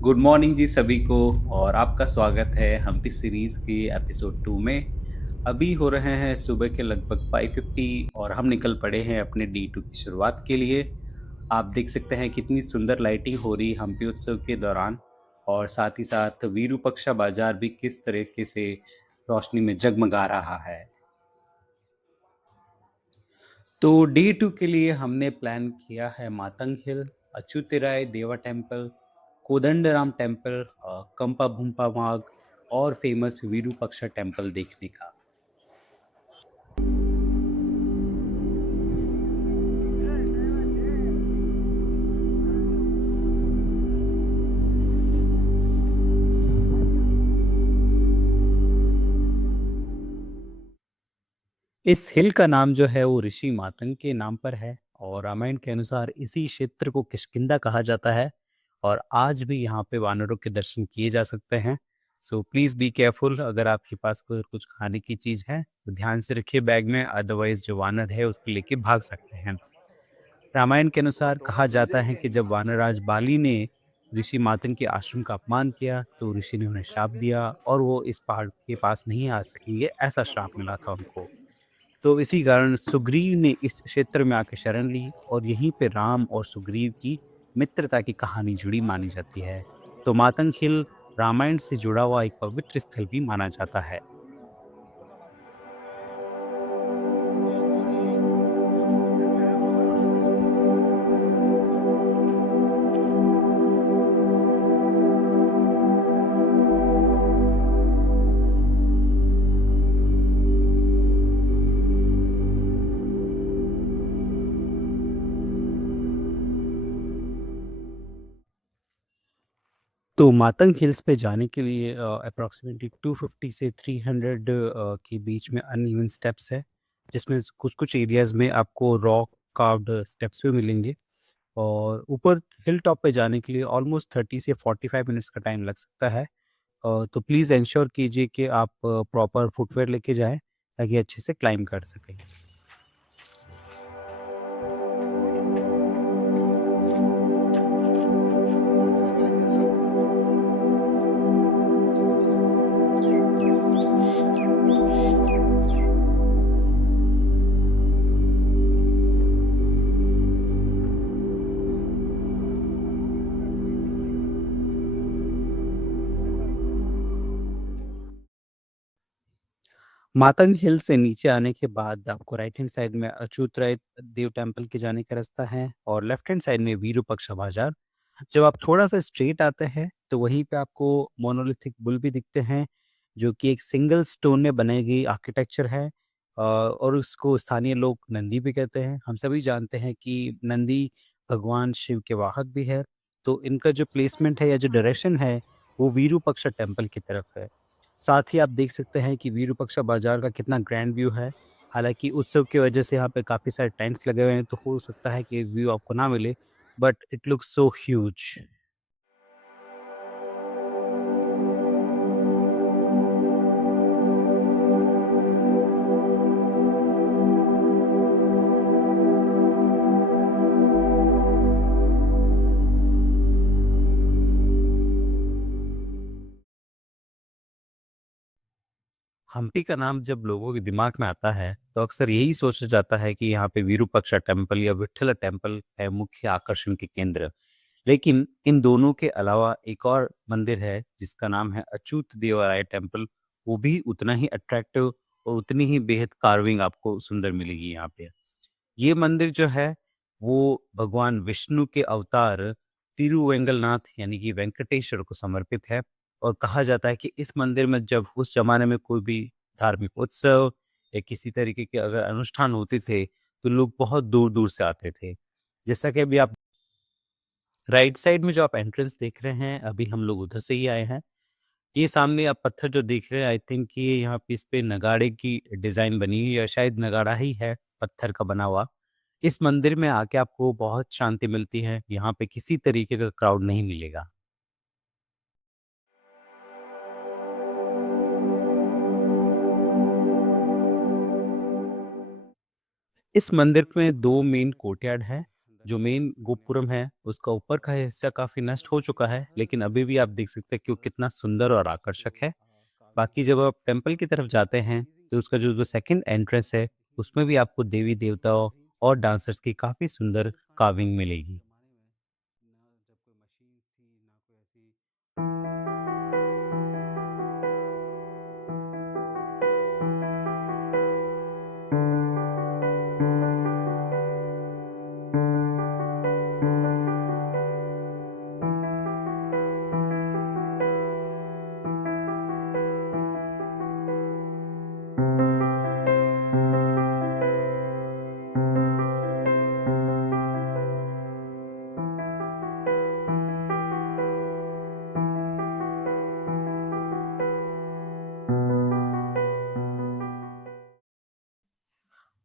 Good morning जी सभी को। और आपका स्वागत है हम्पी सीरीज के एपिसोड 2 में। अभी हो रहे हैं सुबह के लगभग 5:50 और हम निकल पड़े हैं अपने D2 की शुरुआत के लिए। आप देख सकते हैं कितनी सुंदर लाइटिंग हो रही हम्पी उत्सव के दौरान। और साथ ही साथ वीरूपक्षा बाजार भी किस तरीके से रोशनी में जगमगा रहा है। तो D2 के लिए हमने प्लान किया है मातंग हिल, अच्युतराय देवा टेम्पल, कोदंडराम टेम्पल, कंपा भूमपा मार्ग और फेमस विरूपाक्षा टेम्पल देखने का। इस हिल का नाम जो है वो ऋषि मातंग के नाम पर है और रामायण के अनुसार इसी क्षेत्र को किष्किंधा कहा जाता है। और आज भी यहाँ पे वानरों के दर्शन किए जा सकते हैं। So please be careful. अगर आपके पास कोई कुछ खाने की चीज़ है तो ध्यान से रखिए बैग में, अदरवाइज जो वानर है उसको लेके भाग सकते हैं। रामायण के अनुसार कहा जाता है कि जब वानरराज बाली ने ऋषि मातंग के आश्रम का अपमान किया तो ऋषि ने उन्हें श्राप दिया और वो इस पहाड़ के पास नहीं आ सकेंगे, ऐसा श्राप मिला था उनको। तो इसी कारण सुग्रीव ने इस क्षेत्र में आके शरण ली और यहीं पे राम और सुग्रीव की मित्रता की कहानी जुड़ी मानी जाती है। तो मातंग हिल रामायण से जुड़ा हुआ एक पवित्र स्थल भी माना जाता है। तो मातंग हिल्स पे जाने के लिए अप्रॉक्सीमेटली 250 से 300 के बीच में अनइवन स्टेप्स है, जिसमें कुछ कुछ एरियाज में आपको रॉक कार्व्ड स्टेप्स भी मिलेंगे। और ऊपर हिल टॉप पे जाने के लिए ऑलमोस्ट 30 से 45 मिनट्स का टाइम लग सकता है। तो प्लीज़ इंश्योर कीजिए कि आप प्रॉपर फुटवेयर लेके जाएं ताकि अच्छे से क्लाइंब कर सकें। मातंग हिल से नीचे आने के बाद आपको राइट हैंड साइड में अच्युतराय देव टेम्पल के जाने का रास्ता है और लेफ्ट हैंड साइड में विरूपाक्षा बाजार। जब आप थोड़ा-सा स्ट्रेट आते हैं, तो वहीं पे आपको मोनोलिथिक बुल भी दिखते हैं, जो कि एक सिंगल स्टोन में बनाई गई आर्किटेक्चर है। और उसको स्थानीय लोग नंदी भी कहते हैं। हम सभी जानते हैं कि नंदी भगवान शिव के वाहक भी है, तो इनका जो प्लेसमेंट है या जो डायरेक्शन है, वो विरूपाक्षा टेम्पल की तरफ है। साथ ही आप देख सकते हैं कि विरूपाक्षा बाजार का कितना ग्रैंड व्यू है। हालाँकि उत्सव की वजह से यहाँ पे काफ़ी सारे टेंट्स लगे हुए हैं, तो हो सकता है कि व्यू आपको ना मिले, but it looks so huge. Hampi का नाम जब लोगों के दिमाग में आता है, तो अक्सर यही सोचा जाता है कि यहाँ पे विरूपाक्षा टेम्पल या विट्ठला टेम्पल है मुख्य आकर्षण के केंद्र। लेकिन इन दोनों के अलावा एक और मंदिर है जिसका नाम है अच्युत देवराय टेम्पल। वो भी उतना ही अट्रैक्टिव और उतनी ही बेहद कार्विंग आपको सुंदर मिलेगी यहाँ पे। ये मंदिर जो है वो भगवान विष्णु के अवतार तिरुवेंगलनाथ यानी कि वेंकटेश्वर को समर्पित है। और कहा जाता है कि इस मंदिर में जब उस जमाने में कोई भी धार्मिक उत्सव या किसी तरीके के अगर अनुष्ठान होते थे, तो लोग बहुत दूर दूर से आते थे। जैसा कि अभी आप राइट साइड में जो आप एंट्रेंस देख रहे हैं, अभी हम लोग उधर से ही आए हैं। ये सामने आप पत्थर जो देख रहे हैं, आई थिंक कि ये यहाँ पे इस पे नगाड़े की डिज़ाइन बनी हुई है या शायद नगाड़ा ही है, पत्थर का बना हुआ। इस मंदिर में आके आपको बहुत शांति मिलती है, यहाँ पे किसी तरीके का क्राउड नहीं मिलेगा। इस मंदिर में 2 मेन कोर्टयार्ड हैं। जो मेन गोपुरम है, उसका ऊपर का हिस्सा काफ़ी नष्ट हो चुका है, लेकिन अभी भी आप देख सकते हैं कि वो कितना सुंदर और आकर्षक है। बाकी जब आप टेम्पल की तरफ जाते हैं, तो उसका जो सेकंड एंट्रेंस है, उसमें भी आपको देवी-देवताओं और डांसर्स की काफ़ी सुंदर कार्विंग मिलेगी।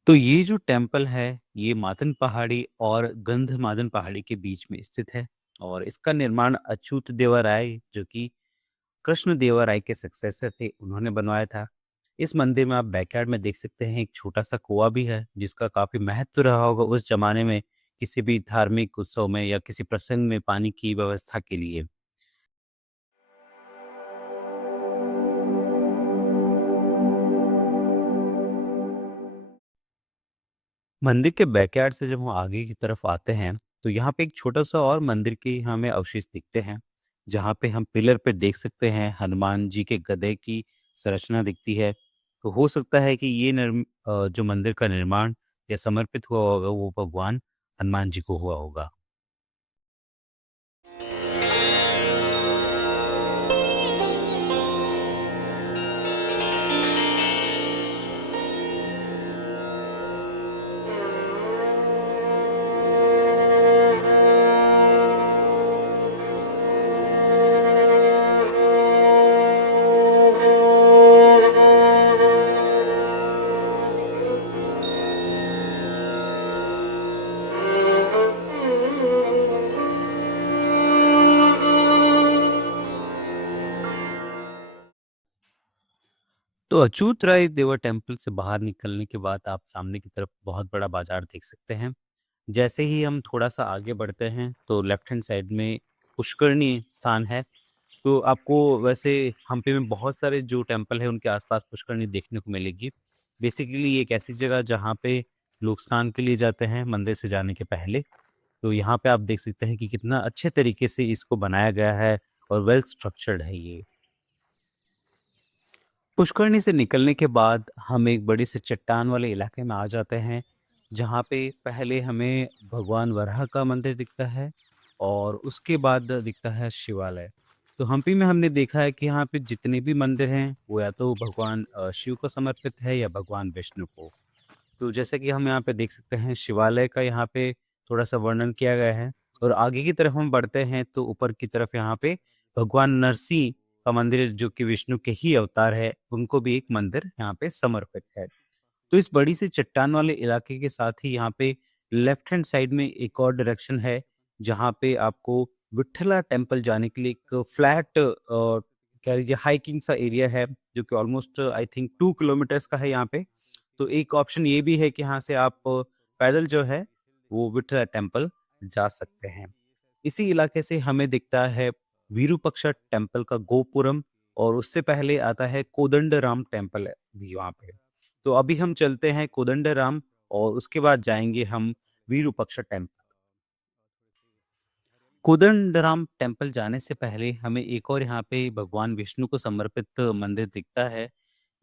तो ये जो टेम्पल है, ये मादन पहाड़ी और गंधमादन पहाड़ी के बीच में स्थित है और इसका निर्माण अच्युत देवा राय जो कि कृष्ण देवा राय के सक्सेसर थे, उन्होंने बनवाया था। इस मंदिर में आप बैकयार्ड में देख सकते हैं एक छोटा-सा कुआँ भी है, जिसका काफ़ी महत्व रहा होगा उस ज़माने में, किसी भी धार्मिक उत्सव में या किसी प्रसंग में पानी की व्यवस्था के लिए। मंदिर के बैकयार्ड से जब हम आगे की तरफ आते हैं, तो यहाँ पे एक छोटा-सा और मंदिर के हमें अवशेष दिखते हैं, जहाँ पे हम पिलर पे देख सकते हैं हनुमान जी के गदे की संरचना दिखती है। तो हो सकता है कि ये जो मंदिर का निर्माण या समर्पित हुआ होगा, वो भगवान हनुमान जी को हुआ होगा। तो अछूत राय देवा टेम्पल से बाहर निकलने के बाद आप सामने की तरफ बहुत बड़ा बाजार देख सकते हैं। जैसे ही हम थोड़ा-सा आगे बढ़ते हैं, तो लेफ्ट हैंड साइड में पुष्करणी स्थान है। तो आपको वैसे हम्पी में बहुत सारे जो टेम्पल है उनके आसपास पुष्करणी देखने को मिलेगी। बेसिकली ये एक ऐसी जगह जहाँ पे लोग स्नान के लिए जाते हैं मंदिर से जाने के पहले। तो यहाँ पे आप देख सकते हैं कि कितना अच्छे तरीके से इसको बनाया गया है और वेल स्ट्रक्चर्ड है ये। पुष्करणी से निकलने के बाद हम एक बड़ी सी चट्टान वाले इलाके में आ जाते हैं, जहाँ पे पहले हमें भगवान वराह का मंदिर दिखता है और उसके बाद दिखता है शिवालय। तो हम्पी में हमने देखा है कि यहाँ पे जितने भी मंदिर हैं, वो या तो भगवान शिव को समर्पित है या भगवान विष्णु को। तो जैसे कि हम यहाँ पे देख सकते हैं शिवालय का यहाँ पे थोड़ा-सा वर्णन किया गया है और आगे की तरफ हम बढ़ते हैं तो ऊपर की तरफ यहाँ पे भगवान नरसिंह का मंदिर जो कि विष्णु के ही अवतार है, उनको भी एक मंदिर यहाँ पे समर्पित है। तो इस बड़ी सी चट्टान वाले इलाके के साथ ही यहाँ पे लेफ्ट हैंड साइड में एक और डायरेक्शन है, जहाँ पे आपको विट्ठला टेम्पल जाने के लिए एक फ्लैट कह लीजिए हाइकिंग सा एरिया है, जो कि ऑलमोस्ट आई थिंक 2 किलोमीटर्स का है यहाँ पे। तो एक ऑप्शन ये भी है कि यहाँ से आप पैदल जो है, वो विट्ठला टेम्पल जा सकते हैं। इसी इलाके से हमें दिखता है विरूपाक्षा टेम्पल का गोपुरम और उससे पहले आता है कोदंडराम टेम्पल है भी वहाँ पे। तो अभी हम चलते हैं कोदंडराम और उसके बाद जाएँगे हम विरूपाक्षा टेम्पल। कोदंडराम टेम्पल जाने से पहले हमें एक और यहाँ पे भगवान विष्णु को समर्पित मंदिर दिखता है,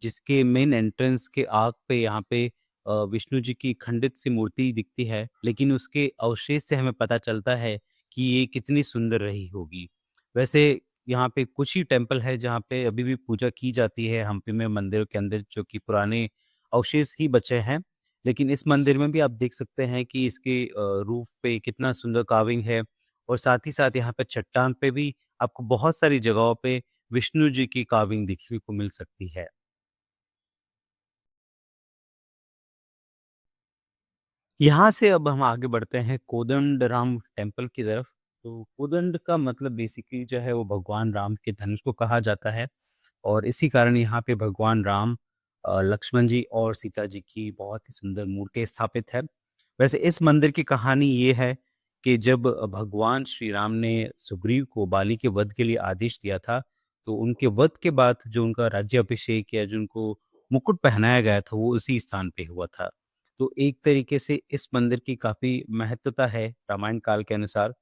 जिसके मेन एंट्रेंस के आग पे यहाँ पे विष्णु जी की खंडित सी मूर्ति दिखती है, लेकिन उसके अवशेष से हमें पता चलता है कि ये कितनी सुंदर रही होगी। वैसे यहाँ पे कुछ ही टेम्पल है जहाँ पे अभी भी पूजा की जाती है हम्पी में मंदिर के अंदर जो कि पुराने अवशेष ही बचे हैं। लेकिन इस मंदिर में भी आप देख सकते हैं कि इसके रूफ पे कितना सुंदर कार्विंग है और साथ ही साथ यहाँ पे चट्टान पे भी आपको बहुत सारी जगहों पे विष्णु जी की कार्विंग देखने को मिल सकती है। यहाँ से अब हम आगे बढ़ते हैं कोदंडराम टेम्पल की तरफ। तो कोदंड का मतलब बेसिकली जो है वो भगवान राम के धनुष को कहा जाता है और इसी कारण यहाँ पे भगवान राम, लक्ष्मण जी और सीता जी की बहुत ही सुंदर मूर्ति स्थापित है। वैसे इस मंदिर की कहानी ये है कि जब भगवान श्री राम ने सुग्रीव को बाली के वध के लिए आदेश दिया था, तो उनके वध के बाद जो उनका राज्याभिषेक या जो उनको मुकुट पहनाया गया था, वो उसी स्थान पे हुआ था। तो एक तरीके से इस मंदिर की काफ़ी महत्वता है रामायण काल के अनुसार।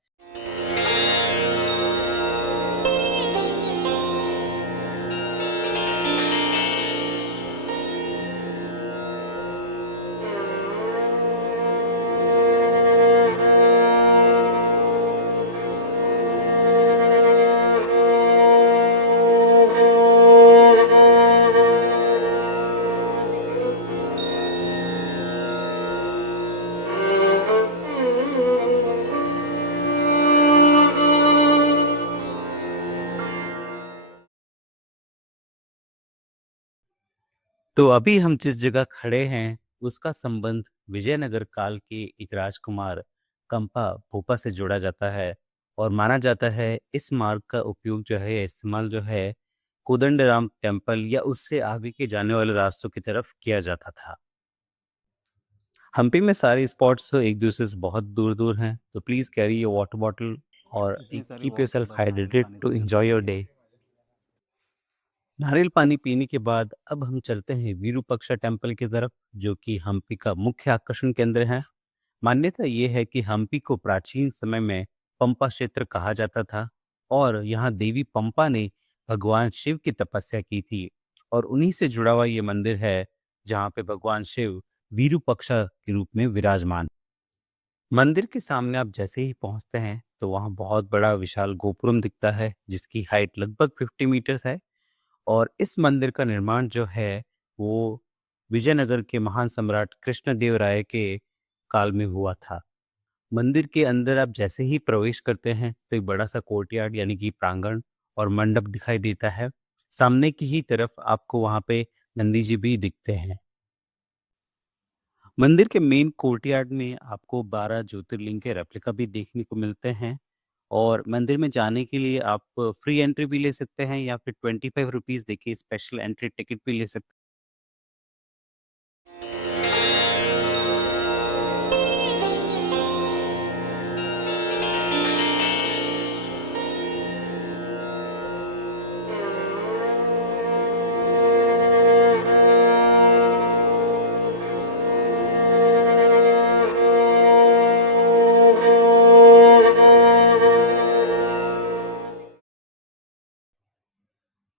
तो अभी हम जिस जगह खड़े हैं, उसका संबंध विजयनगर काल के एक राजकुमार कंपा भोपा से जोड़ा जाता है और माना जाता है इस मार्ग का उपयोग जो है, इस्तेमाल जो है, कोदंडराम टेम्पल या उससे आगे के जाने वाले रास्तों की तरफ किया जाता था। हम्पी में सारे स्पॉट्स एक दूसरे से बहुत दूर-दूर हैं, तो please carry your water bottle और इतनी सारी कीप वॉटर योरसेल्फ बस नारियल हाइड्रेटेड पानी टू तो फिर एन्जॉय योर चाहिए। डे। नारियल पानी पीने के बाद अब हम चलते हैं विरूपाक्षा टेम्पल की तरफ, जो कि हम्पी का मुख्य आकर्षण केंद्र है। मान्यता ये है कि हम्पी को प्राचीन समय में पंपा क्षेत्र कहा जाता था और यहाँ देवी पंपा ने भगवान शिव की तपस्या की थी और उन्हीं से जुड़ा हुआ ये मंदिर है, जहाँ पे भगवान शिव विरूपाक्षा के रूप में विराजमान। मंदिर के सामने आप जैसे ही पहुंचते हैं तो वहाँ बहुत बड़ा विशाल गोपुरम दिखता है, जिसकी हाइट लगभग 50 मीटर्स है। और इस मंदिर का निर्माण जो है, वो विजयनगर के महान सम्राट कृष्णदेव राय के काल में हुआ था। मंदिर के अंदर आप जैसे ही प्रवेश करते हैं तो एक बड़ा सा कोर्टयार्ड यानी कि प्रांगण और मंडप दिखाई देता है। सामने की ही तरफ आपको वहाँ पे नंदी जी भी दिखते हैं। मंदिर के मेन कोर्टयार्ड में आपको 12 ज्योतिर्लिंग के रेप्लिका भी देखने को मिलते हैं और मंदिर में जाने के लिए आप फ्री एंट्री भी ले सकते हैं या फिर 25 रुपीज़ देके स्पेशल एंट्री टिकट भी ले सकते हैं।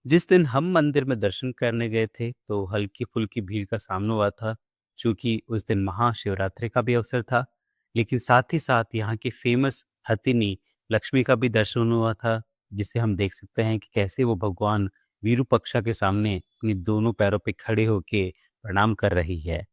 जिस दिन हम मंदिर में दर्शन करने गए थे, तो हल्की-फुल्की भीड़ का सामना हुआ था, चूँकि उस दिन महाशिवरात्रि का भी अवसर था। लेकिन साथ ही साथ यहाँ की फ़ेमस हथिनी लक्ष्मी का भी दर्शन हुआ था, जिसे हम देख सकते हैं कि कैसे वो भगवान विरूपाक्षा के सामने अपनी दोनों पैरों पे खड़े होके प्रणाम कर रही है।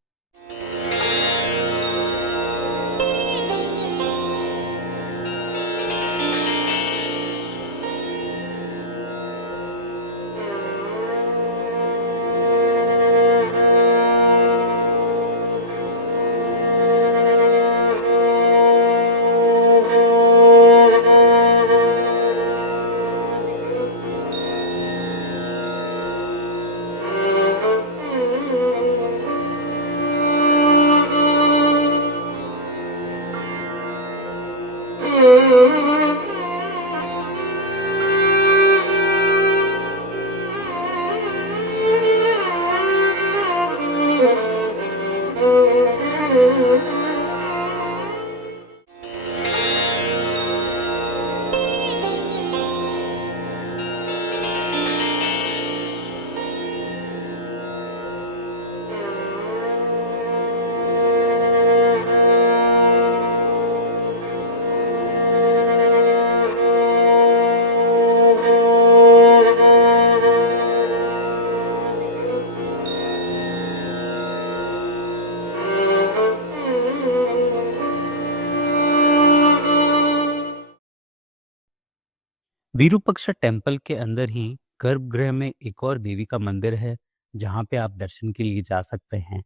विरूपाक्षा टेम्पल के अंदर ही गर्भगृह में एक और देवी का मंदिर है, जहाँ पे आप दर्शन के लिए जा सकते हैं।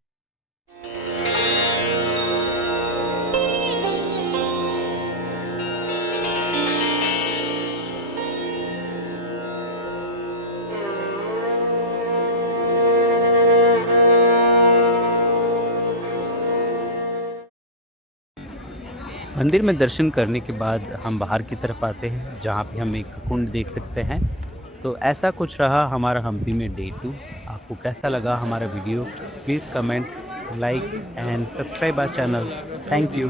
मंदिर में दर्शन करने के बाद हम बाहर की तरफ आते हैं, जहाँ पे हम एक कुंड देख सकते हैं। तो ऐसा कुछ रहा हमारा हम्पी में डे 2। आपको कैसा लगा हमारा video? Please comment, like and subscribe our channel. Thank you.